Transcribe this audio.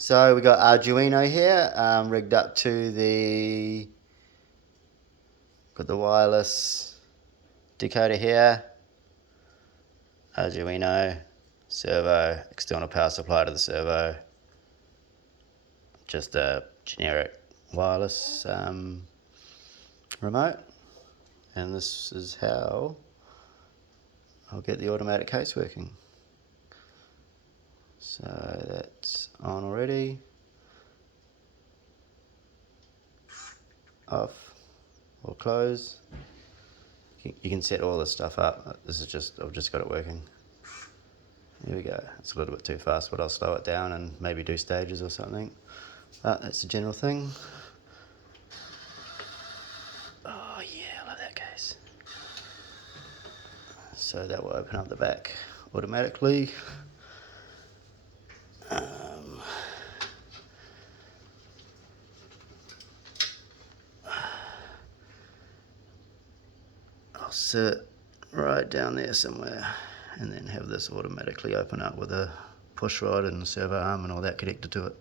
So we got Arduino here, rigged up to got the wireless decoder here, Arduino, servo, external power supply to the servo, just a generic wireless remote, and this is how I'll get the automatic case working. So that's on already, off or close. You can set all this stuff up. This is just, I've just got it working. Here we go. It's a little bit too fast, but I'll slow it down and maybe do stages or something. That's the general thing. Oh yeah, I love that case. So that will open up the back automatically. I'll sit right down there somewhere and then have this automatically open up with a push rod and servo arm and all that connected to it.